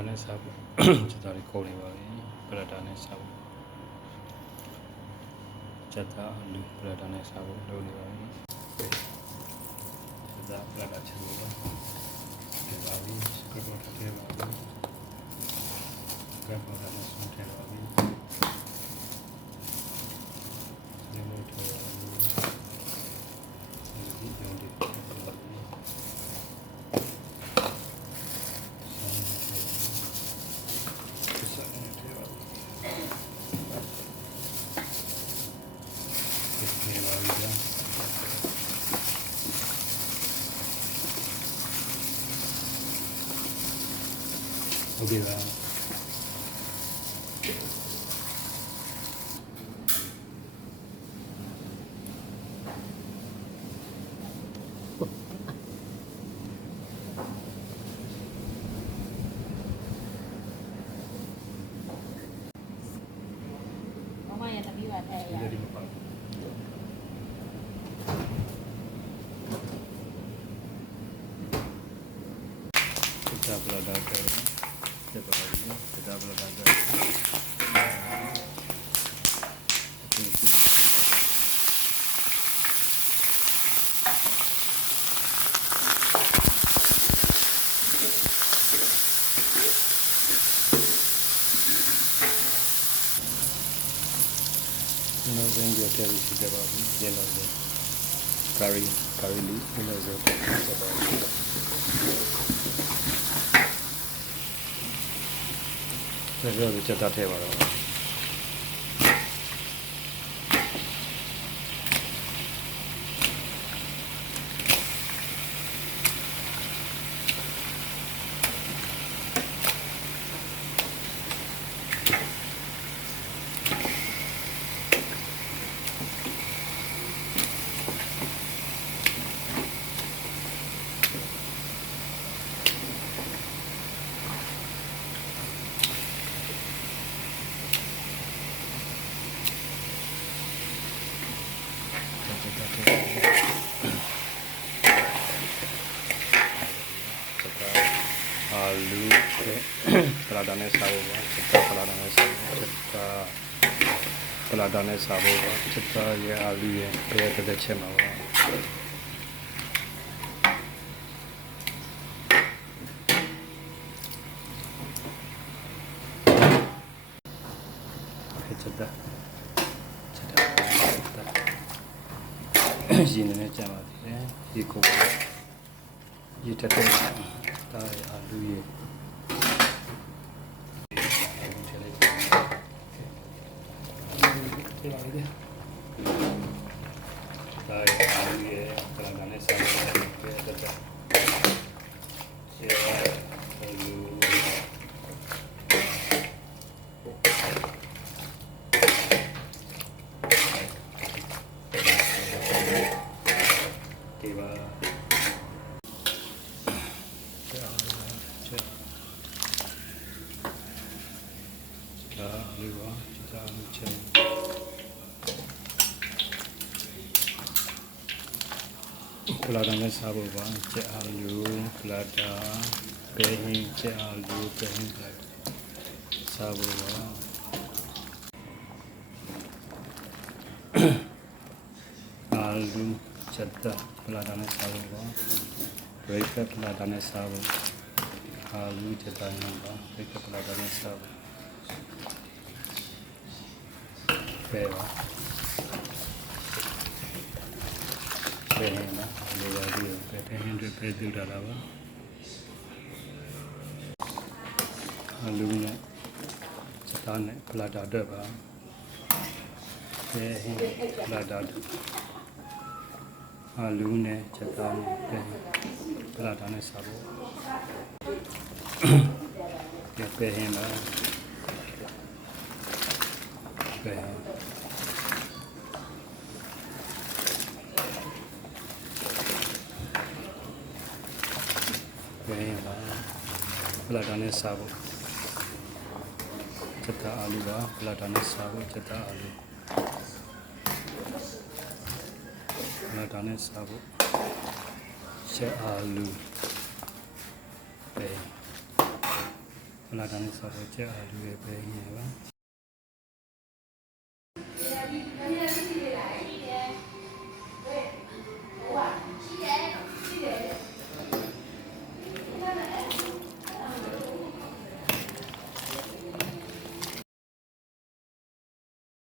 ဒါနဲ့စားဖို့ချက်သားလေးခေါ်နေပါပြီပရဒါနဲ့စားဖို့ချက်သားအလူပရဒါနဲ့စားဖို့လုပ်နေပါပြီချက်သားပရဒါချက်လို့ပါဒီပါပြီစကပေါ်ထည့်ပါပြီကပ်ပေါ်နဲ့ဆုံးထည့်ပါပြီ will do that. Sudah dimakan. Sudah. Tedavi'ye tedavi beraber unaweza tayarisha jawabu yanaweza kari kari unaweza tayarisha jawabu ပလာဒါကစစ်ပါပြီစစ်တာပလာဒါကဒီလိုဝင်ကြတဲ့ရှိကြပါဘူးကျ serta alu peladane sabawa serta peladane sabawa serta peladane sabawa serta ye alu ye peyete deche mawa Okay, cerita. ရင်းနေကြပါသေးတယ်ဒီကိုရေတက်တဲ့တာရအာလူရဲ့ဒီပါလေတာရအာလူရဲ့ကလာကနေစားတဲ့တက်တက်ရေအာလူ ဒီပါကြာကြာ ကြာလူပါကြာလူချင်ပလာဒါနဲ့စားဖို့ပါကြာအာလူပလာဒါပဲဟင်းကြာအာလူပဲဟင်းစားဖို့ပါအာလူချက်တာပလာဒါနဲ့စားဖို့ပါဘရိတ်ကပလာဒါနဲ့စားဖို့အာလူချက်တာနဲ့ပါဘရိတ်ကပလာဒါနဲ့စားဖို့ ပဲပါပဲဟင်းလားလေပါဒီပဲပဲဟင်းတွေပဲတူတာလားပါအာလူနဲ့ချက်တာနဲ့ပလာဒါတော့ပါပဲဟင်းပလာဒါတော့အာလူနဲ့ချက်သားနဲ့ပဲပလာတာနဲ့စားဖို့ကဲပဲဟင်းလား ပဲဟင်းပဲဟင်းလားပလာတာနဲ့စားဖို့ချက်သားအာလူပါပလာတာနဲ့စားဖို့ချက်သားအာလူလာတာနဲ့စားဖို့ရှက်အာလူပဲပလာတာနဲ့ဆောက်တဲ့ချက်အာလူရဲ့ပဲငယ်ပါ